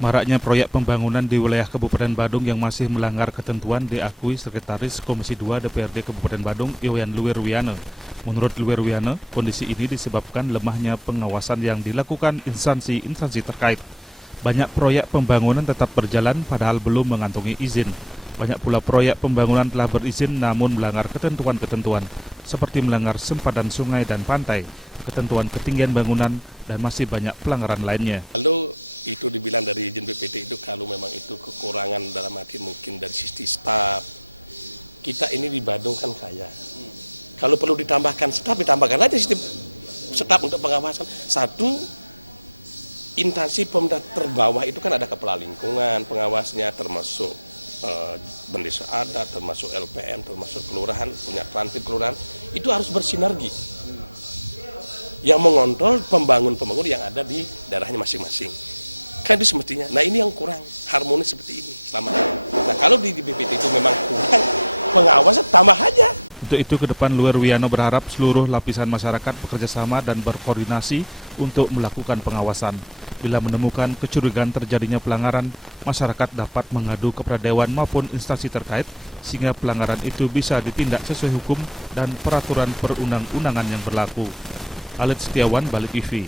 Maraknya proyek pembangunan di wilayah Kabupaten Badung yang masih melanggar ketentuan diakui Sekretaris Komisi 2 DPRD Kabupaten Badung, Iwayan Luwerwiana. Menurut Luwerwiana, kondisi ini disebabkan lemahnya pengawasan yang dilakukan instansi-instansi terkait. Banyak proyek pembangunan tetap berjalan padahal belum mengantongi izin. Banyak pula proyek pembangunan telah berizin namun melanggar ketentuan-ketentuan, seperti melanggar sempadan sungai dan pantai, ketentuan ketinggian bangunan, dan masih banyak pelanggaran lainnya. Lalu itu dibilang dari izin BPT itu kalau memang itu kekurangan dalam arti mungkin dari sisi staf. Kita ini di Badung kan kaya. Kalau perlu ditambahkan staf, ditambahkan aja sistem staf untuk pengawasan. Satu, instansi pemerintah terbawah itu kan ada kepala lingkungan, pengawasnya termasuk bendesa adat, termasuk LPM, termasuk kelurahan, punya transit kelurahan, itu harus bersinergi. Yang mengontrol pembangun yang ada di daerahnya masing-masing. Kan itu semestinya. Nah ini yang kurang harmonis seperti ini selama ini. Nah kalau di BPT itu memang kurang, pengawasan tambah aja. Untuk itu ke depan Luwerwiana berharap seluruh lapisan masyarakat bekerjasama dan berkoordinasi untuk melakukan pengawasan. Bila menemukan kecurigaan terjadinya pelanggaran, masyarakat dapat mengadu kepada Dewan maupun instansi terkait sehingga pelanggaran itu bisa ditindak sesuai hukum dan peraturan perundang-undangan yang berlaku. Alit Setiawan, Balik TV.